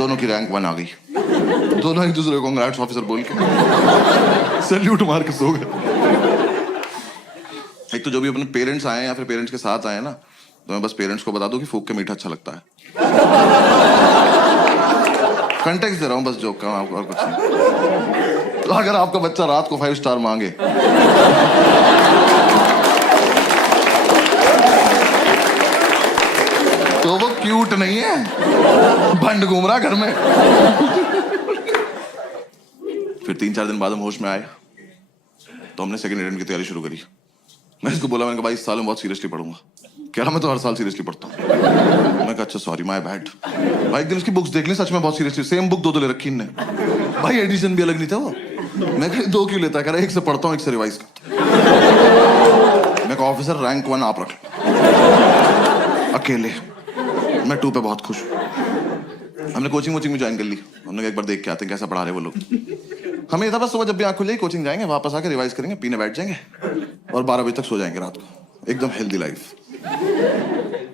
दोनों की रैंक 1 आ गई। दोनों एक दूसरे को कांग्रेट्स ऑफिसर बोल के सैल्यूट मार के सो गए। एक तो जो भी अपने पेरेंट्स आए या फिर पेरेंट्स के साथ आए ना, तो मैं बस पेरेंट्स को बता दूं कि फूक के मीठा अच्छा लगता है। कंटेक्स्ट दे रहा हूं बस जोक का आपको, और कुछ नहीं। तो अगर आपका बच्चा रात को 5 स्टार मांगे तो वो क्यूट नहीं है, भंड घूम रहा घर में। फिर 3-4 दिन बाद हम होश में आए तो हमने सेकंड अटेम्प्ट की तैयारी शुरू करी। मैं इसको बोला, मैंने कहा भाई इस साल मैं बहुत सीरियसली पढ़ूंगा। कह रहा मैं तो हर साल सीरियसली पढ़ता हूँ। मैं कहा अच्छा सॉरी माय बैड। भाई एक दिन उसकी बुक्स देख ली, सच में बहुत सीरियसली सेम बुक 2 ले रखी इनने। भाई एडिशन भी अलग नहीं था वो। मैं कहा 2 क्यों लेता है? कह रहा एक से पढ़ता हूँ एक से रिवाइज करता हूँ। मैं कहा ऑफिसर रैंक 1 आप रख लो अकेले, मैं 2 पे बहुत खुश हूँ। हमने कोचिंग में ज्वाइन कर ली। हमने एक बार देख के आते हैं कैसा पढ़ा रहे वो लोग। हमें ये था बस सुबह जब भी आँख खुलेगी कोचिंग जाएंगे, वापस आके रिवाइज करेंगे, पीने बैठ जाएंगे और 12 बजे तक सो जाएंगे रात को। एकदम हेल्दी लाइफ।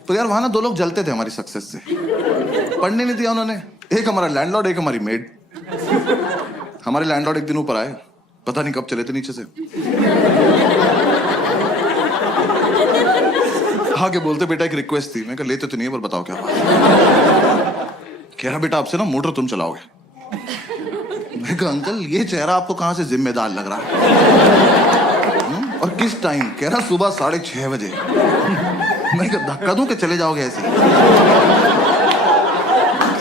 तो यार वहां ना 2 लोग जलते थे हमारी सक्सेस से। पढ़ने नहीं दिया उन्होंने। एक हमारा लैंडलॉर्ड, एक हमारी मेड। हमारे लैंडलॉर्ड एक दिन ऊपर आए, पता नहीं कब चले थे नीचे से। आगे बोलते बेटा एक रिक्वेस्ट थी। मैं कहा लेते तो नहीं है पर बताओ क्या बात। कह रहा बेटा आपसे ना मोटर तुम चलाओगे। मैं कहा अंकल ये चेहरा आपको कहां से जिम्मेदार लग रहा है और किस टाइम? कह रहा सुबह 6:30 बजे। मैं कहा धक्का दूं कि चले जाओगे ऐसे?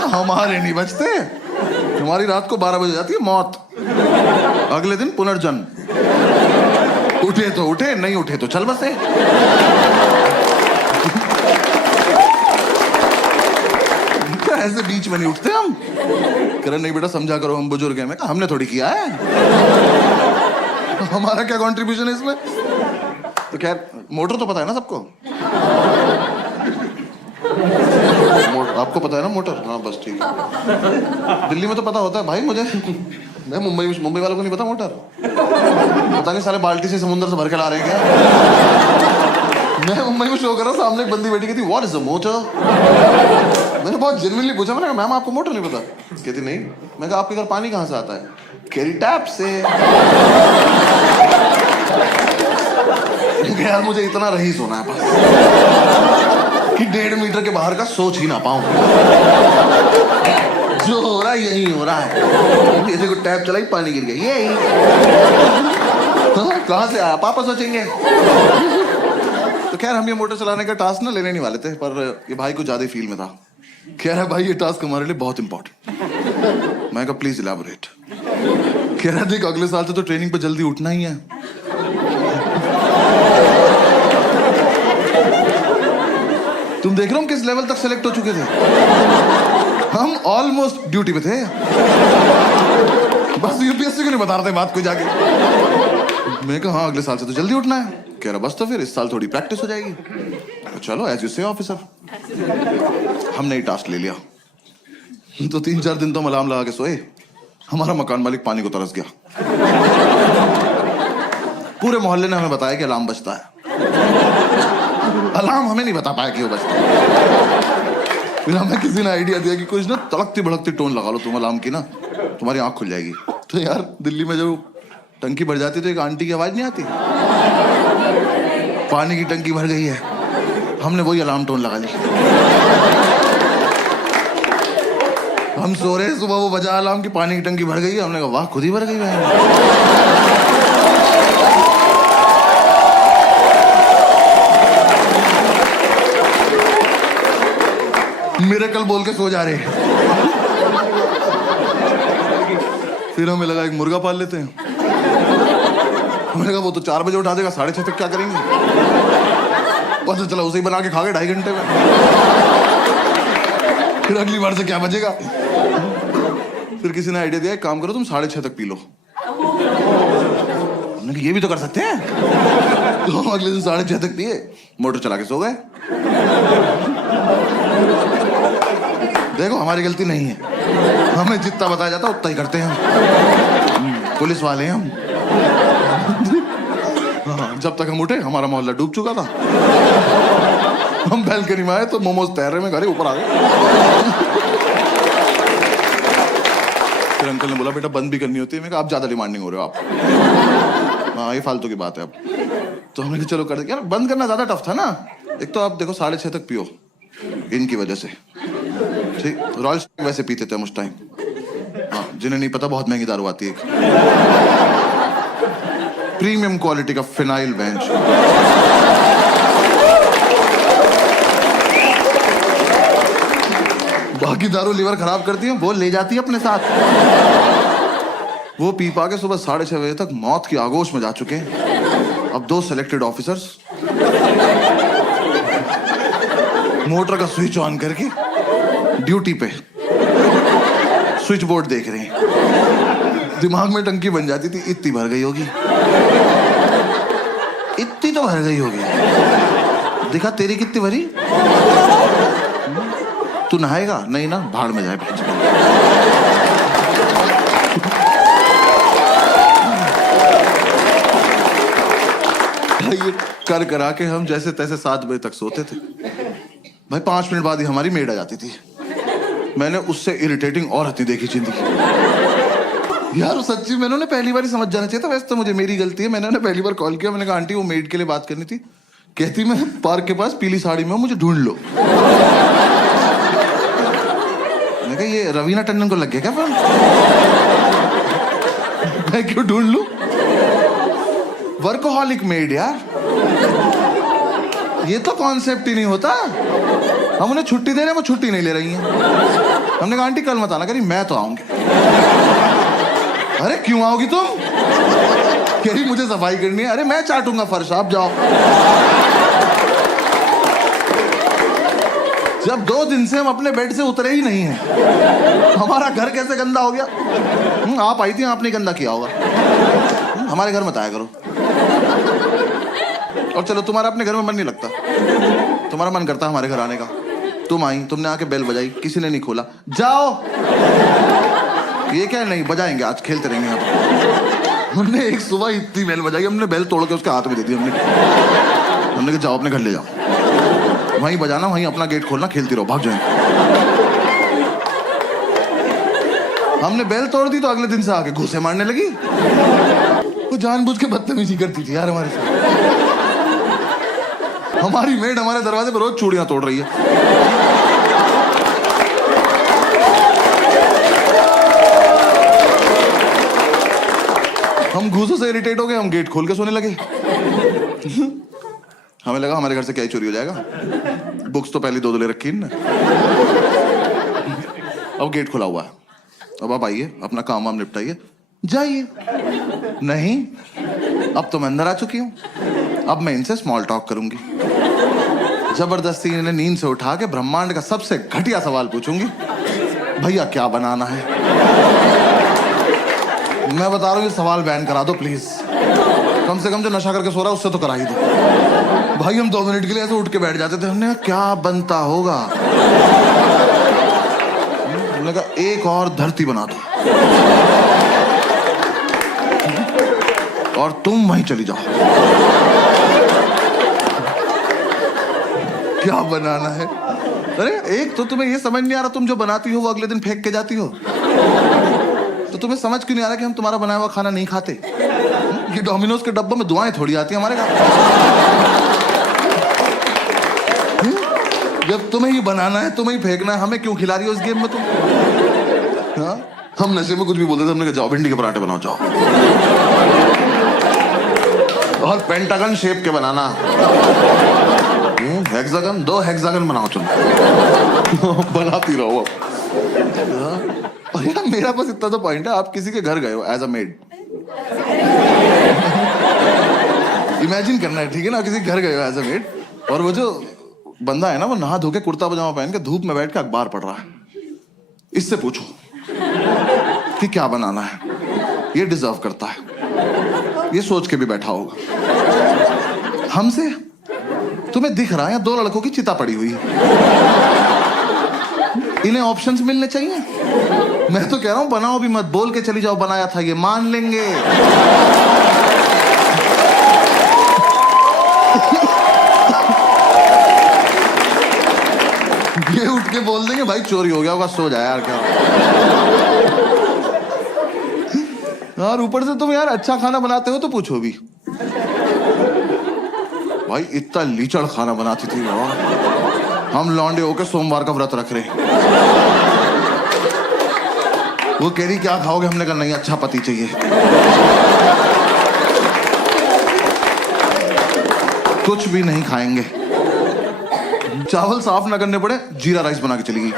हमारे नहीं बचते, हमारी रात को 12 बजे जाती है मौत। अगले दिन पुनर्जन्म। उठे तो उठे, नहीं उठे तो चल बसे। ऐसे बीच में नहीं उठते हम। कह रहे नहीं बेटा समझा करो हम बुजुर्ग हैं। मैं कहा हमने थोड़ी किया है, हमारा क्या कंट्रीब्यूशन है इसमें? तो खैर मोटर तो पता है ना सबको। आपको पता है ना मोटर? हाँ बस ठीक है। दिल्ली में तो पता होता है भाई मुझे। मैं मुंबई वालों को नहीं पता मोटर। पता नहीं साले बाल्टी से समुद्र से भर के ला रहे हैं क्या। मैं मुंबई में शो कर रहा, सामने एक बंदी बैठी कहती व्हाट इज अ मोटर। मैंने बहुत जेन्युइनली पूछा, मैंने कहा मैम आपको मोटर नहीं पता? कहती नहीं। मैं कहा आपके घर पानी कहाँ से आता है? कह रही टैप से। यार मुझे इतना रईस होना है बस कि 1.5 मीटर के बाहर का सोच ही ना पाऊं। जो हो रहा है यही हो रहा है। जैसे को टैप चलाई पानी गिर गया, यही। कहाँ से आया पापा सोचेंगे। तो खैर हम ये मोटर चलाने का टास्क ना लेने नहीं वाले थे, पर ये भाई को ज्यादा फील में था। कह रहा भाई ये टास्क हमारे लिए बहुत इंपॉर्टेंट। मैं कहा प्लीज इलैबोरेट। कह रहा देख अगले साल से तो ट्रेनिंग पे जल्दी उठना ही है। तुम देख रहे हो किस लेवल तक सेलेक्ट हो चुके थे। हम ऑलमोस्ट ड्यूटी पे थे। बस यूपीएससी को नहीं बता रहे थे बात को जाके। मैं कहा हाँ अगले साल से तो जल्दी उठना है। कह रहा बस तो फिर इस साल थोड़ी प्रैक्टिस हो जाएगी। तो चलो एज यू से ऑफिसर। हमने ही टास्क ले लिया। तो 3-4 दिन तो हम अलार्म लगा के सोए। हमारा मकान मालिक पानी को तरस गया। पूरे मोहल्ले ने हमें बताया कि अलार्म बजता है। अलार्म हमें नहीं बता पाया कि वो बजता है। फिर हमें किसी ने आइडिया दिया कि कुछ ना तड़कती भड़कती टोन लगा लो तुम अलार्म की ना, तुम्हारी आंख खुल जाएगी। तो यार दिल्ली में जब टंकी भर जाती तो एक आंटी की आवाज नहीं आती, पानी की टंकी भर गई है। हमने वही अलार्म टोन लगा ली। हम सो रहे, सुबह वो बजा अलार्म की पानी की टंकी भर गई है। हमने कहा वाह खुद ही भर गई है। मिरेकल बोल के सो जा रहे। फिर हमें लगा एक मुर्गा पाल लेते हैं। हमने कहा वो तो 4 बजे उठा देगा, 6:30 तक क्या करेंगे। पता चला उसे ही बना के खा गए 2.5 घंटे में। फिर अगली बार से क्या बचेगा। फिर किसी ने आइडिया दिया एक काम करो तुम 6:30 तक पी लो। हमने कहा ये भी तो कर सकते हैं। तो हम अगले दिन 6:30 तक पिए, मोटर चला के सो गए। देखो हमारी गलती नहीं है, हमें जितना बताया जाता उतना ही करते हैं हम। पुलिस वाले हैं हम। हाँ, जब तक हम उठे हमारा मोहल्ला डूब चुका था। हम बैल्कनी में आए तो मोमोज तैर रहे में घरे ऊपर आ गए। बोला बेटा बंद भी करनी होती है। मैं कहा आप ज्यादा डिमांडिंग हो रहे हो आप। हाँ ये फालतू की बात है अब। तो हमने कहा चलो कर दे। यार बंद करना ज्यादा टफ था ना। एक तो आप देखो 6:30 तक पियो इनकी वजह से। ठीक, रॉयल वैसे पीते थे हम उस टाइम। हाँ, जिन्हें नहीं पता बहुत महंगी दारू आती है, प्रीमियम क्वालिटी का फिनाइल बेंच। बाकी दारू लीवर खराब करती है, वो ले जाती है अपने साथ। वो पी पा के सुबह 6:30 बजे तक मौत की आगोश में जा चुके हैं। अब 2 सेलेक्टेड ऑफिसर्स मोटर का स्विच ऑन करके ड्यूटी पे स्विच बोर्ड देख रहे हैं। दिमाग में टंकी बन जाती थी, इतनी भर गई होगी, इतनी तो भर गई होगी। देखा तेरी कितनी भरी? तू नहाएगा? नहीं ना, भाड़ में जाए। ये कर करा के हम जैसे तैसे 7 बजे तक सोते थे भाई। 5 मिनट बाद ही हमारी मेड आ जाती थी। मैंने उससे इरिटेटिंग और हती देखी जिंदगी। यार सच्ची मैंने उन्हें पहली बार ही समझ जाना चाहिए था। वैसे तो मुझे मेरी गलती है, मैंने उन्हें पहली बार कॉल किया। मैंने कहा आंटी वो मेड के लिए बात करनी थी। कहती मैं पार्क के पास पीली साड़ी में हूं, मुझे ढूंढ लो। मैं कहा ये रवीना टंडन को लग गया क्या फोन? मैं क्यों ढूंढ लूं? वर्कोहॉलिक मेड यार, ये तो कॉन्सेप्ट ही नहीं होता। हम उन्हें छुट्टी दे रहे हैं, वो छुट्टी नहीं ले रही हैं। हमने कहा आंटी कल मत आना। कह रही मैं तो आऊंगी। अरे क्यों आओगी तुम? कह रही मुझे सफाई करनी है। अरे मैं चाटूंगा फर्श, आप जाओ। जब 2 दिन से हम अपने बेड से उतरे ही नहीं हैं, हमारा घर कैसे गंदा हो गया? आप आई थी, आपने गंदा किया होगा। हमारे घर मत आया करो। और चलो तुम्हारा अपने घर में मन नहीं लगता, तुम्हारा मन करता हमारे घर आने का। तुम आई, तुमने आके बेल बजाई, किसी ने नहीं खोला। जाओ। ये क्या नहीं बजाएंगे, आज खेलते रहेंगे यहाँ पर। हमने एक सुबह इतनी बेल बजाई, हमने बेल तोड़ के उसके हाथ में दे दी। हमने कहा जाओ अपने घर ले जाओ, वहीं बजाना, वहीं अपना गेट खोलना, खेलती रहो, भाग जाए। हमने बेल तोड़ दी तो अगले दिन से आके घूसे मारने लगी। वो जानबूझ के बदतमीजी करती थी यार हमारे साथ। हमारी मेड हमारे दरवाजे पर रोज चूड़ियां तोड़ रही है। हम घूसों से इरिटेट हो गए, हम गेट खोल के सोने लगे। हमें लगा हमारे घर से क्या ही चोरी हो जाएगा। बुक्स तो पहले 2 ले रखी है ना। अब गेट खुला हुआ है, अब आप आइए, अपना काम वाम निपटाइए, जाइए। नहीं, अब तो मैं अंदर आ चुकी हूं, अब मैं इनसे स्मॉल टॉक करूंगी। जबरदस्ती इन्हें नींद से उठा के ब्रह्मांड का सबसे घटिया सवाल पूछूंगी, भैया क्या बनाना है? मैं बता रहा हूँ ये सवाल बैन करा दो प्लीज। कम से कम जो नशा करके सो रहा है उससे तो करा ही दो। भाई हम 2 मिनट के लिए ऐसे उठ के बैठ जाते थे। हमने कहा क्या बनता होगा? हमने कहा एक और धरती बना दो और तुम वहीं चली जाओ। क्या बनाना है? अरे एक तो तुम्हें ये समझ नहीं आ रहा, तुम जो बनाती हो वो अगले दिन फेंक के जाती हो। तो तुम्हें समझ क्यों नहीं आ रहा कि हम तुम्हारा बनाया हुआ खाना नहीं खाते? ये डोमिनोज के डब्बों में दुआएं थोड़ी आती है हमारे घर। जब तुम्हें ही बनाना है, तुम्हें ही फेंकना है, हमें क्यों खिला रही हो इस गेम में तुम? हाँ? हम नशे में कुछ भी बोलते थे। हमने कहा जाओ भिंडी के पराठे बनाओ जाओ, और पेंटागन शेप के बनाना। हेक्सागन, 2 हेक्सागन बनाओ तुम। बनाती रहो। और यार मेरा बस इतना तो पॉइंट है, आप किसी के घर गए हो एज अ मेड, इमेजिन करना है, ठीक है ना? किसी के घर गए हो एज अ मेड, और वो जो बंदा है ना, वो नहा धो के कुर्ता पजामा पहन के धूप में बैठ के अखबार पढ़ रहा है। इससे पूछो कि क्या बनाना है, ये डिजर्व करता है, ये सोच के भी बैठा होगा। हमसे तुम्हें दिख रहा है 2 लड़कों की चिता पड़ी हुई है, इन्हें ऑप्शंस मिलने चाहिए। मैं तो कह रहा हूं बनाओ भी मत, बोल के चली जाओ बनाया था, ये मान लेंगे। ये उठ के बोल देंगे भाई चोरी हो गया होगा, सो जाए यार क्या। यार ऊपर से तुम यार अच्छा खाना बनाते हो तो पूछो भी। भाई इतना लीचड़ खाना बनाती थी वो। हम लौंडे होके सोमवार का व्रत रख रहे हैं। वो कह रही क्या खाओगे, हमने कहा नहीं अच्छा पति चाहिए। कुछ भी नहीं खाएंगे, चावल साफ ना करने पड़े जीरा राइस बना के चली गई।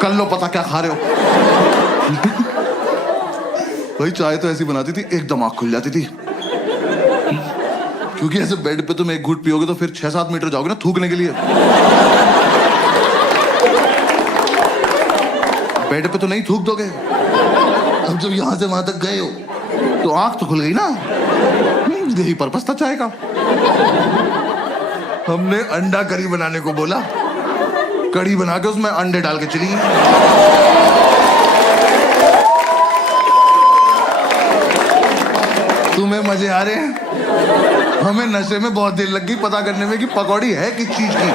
कर लो पता क्या खा रहे हो। भाई चाय तो ऐसी बनाती थी एकदम आंख खुल जाती थी, क्योंकि ऐसे बेड पे तुम एक घूंट पियोगे तो फिर 6-7 मीटर जाओगे ना थूकने के लिए। बेड पे तो नहीं थूक दोगे, अब जब यहां से वहां तक गए हो तो आंख तो खुल गई ना। यही पर्पस था चाय का। हमने अंडा करी बनाने को बोला, कड़ी बना के उसमें अंडे डाल के चली गई। तुम्हें मजे आ रहे हैं, हमें नशे में बहुत देर लग गई पता करने में कि पकौड़ी है किस चीज की।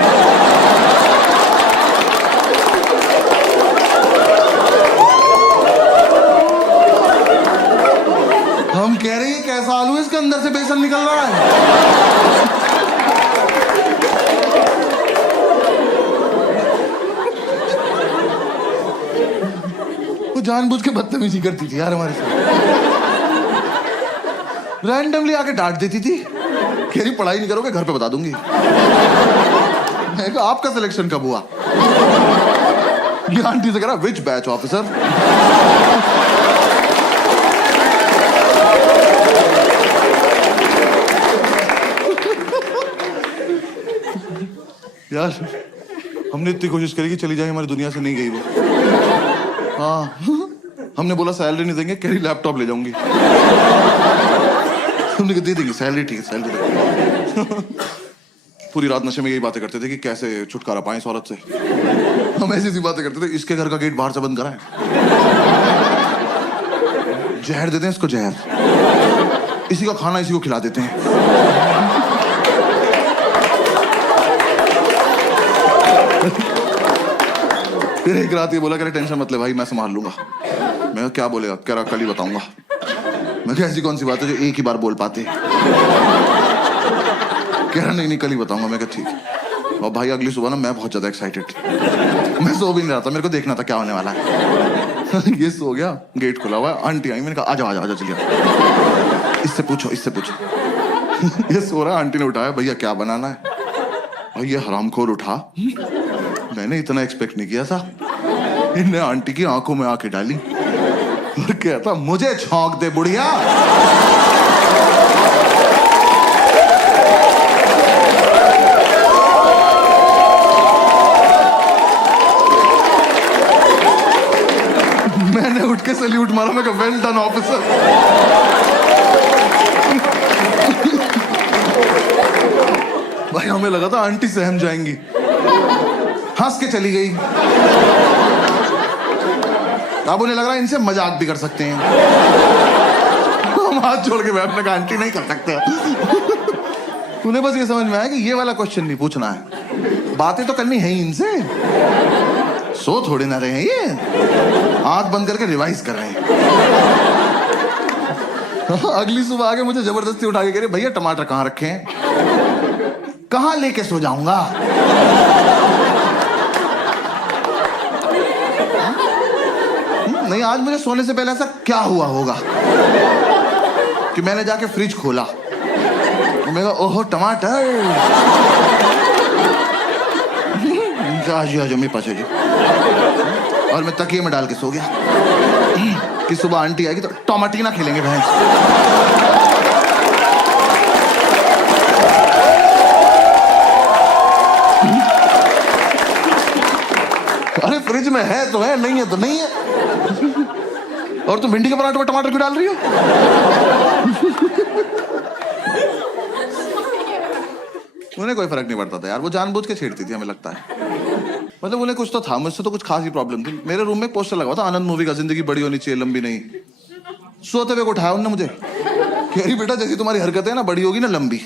हम कह रहे हैं कैसा आलू है, इसके अंदर से बेसन निकल रहा है। वो जानबूझ के बदतमीजी करती थी यार हमारे साथ। रैंडमली आके डांट देती थी, कह रही पढ़ाई नहीं करोगे घर पे बता दूंगी। मैं कहा आपका सिलेक्शन कब हुआ? ये आंटी से कह रहा विच बैच ऑफिसर। यार हमने इतनी कोशिश करी कि चली जाए, हमारी दुनिया से नहीं गई वो। हाँ हमने बोला सैलरी नहीं देंगे, कह रही लैपटॉप ले जाऊंगी। हमने कहा दे देंगे सैलरी, ठीक है सैलरी। पूरी रात नशे में यही बातें करते थे कि कैसे छुटकारा पाएं इस औरत से। हम ऐसी बातें करते थे, इसके घर का गेट बाहर से बंद कराएं, जहर देते हैं इसको जहर, इसी का खाना इसी को खिला देते हैं। फिर एक रात ये बोला कह रहे टेंशन मत ले भाई मैं संभाल लूंगा। मैं क्या बोलेगा, कह रहा कल ही बताऊंगा। मैं क्या ऐसी कौन सी बात है जो एक ही बार बोल पाते। कह रहा नहीं कल ही बताऊंगा। मैं कहा ठीक। और भाई अगली सुबह ना मैं बहुत ज्यादा एक्साइटेड, मैं सो भी नहीं रहा था, मेरे को देखना था क्या होने वाला है। ये सो गया, गेट खुला हुआ है, आंटी आई, मैंने कहा आजा आजा आजा चलिए, इससे पूछो इससे पूछो। ये सो रहा, आंटी ने उठाया, भैया क्या बनाना है? भाई ये हरामखोर उठा, मैंने इतना एक्सपेक्ट नहीं किया था। इनने आंटी की आंखों में आंखें डाली और कहता मुझे छौंक दे बुढ़िया। मैंने उठ के सैल्यूट मारा, मैं कहा वेल डन ऑफिसर। भाई हमें लगा था आंटी सहम जाएंगी, हंस के चली गई। अब उन्हें लग रहा है इनसे मजाक भी कर सकते हैं। हम हाथ जोड़ के बैठने का आंटी नहीं कर सकते। उन्हें बस ये समझ में आया कि ये वाला क्वेश्चन नहीं पूछना है, बातें तो करनी है ही इनसे। सो थोड़े ना रहे हैं ये, आंख बंद करके रिवाइज कर रहे हैं। अगली सुबह आके मुझे जबरदस्ती उठा के कह रहे भैया टमाटर कहाँ रखे हैं? कहाँ लेके सो जाऊंगा? नहीं आज मुझे सोने से पहले ऐसा क्या हुआ होगा कि मैंने जाके फ्रिज खोला, मैं कहा ओहो टमाटर। मेरे पास है जी, और मैं तकिए में डाल के सो गया कि सुबह आंटी आएगी तो टमाटीना खेलेंगे भैंस। अरे फ्रिज में है तो है, नहीं है तो नहीं है। और तुम भिंडी के पराठे में टमाटर क्यों डाल रही हो? उन्हें कोई फर्क नहीं पड़ता था यार, वो जानबूझ के छेड़ती थी हमें लगता है। मतलब उन्हें कुछ तो था, मुझसे तो कुछ खास ही प्रॉब्लम थी। मेरे रूम में एक पोस्टर लगा हुआ था आनंद मूवी का, जिंदगी बड़ी होनी चाहिए लंबी नहीं। सोते हुए को उठाया उन्होंने मुझे, कह रही बेटा जैसी तुम्हारी हरकत है ना, बड़ी होगी ना लंबी।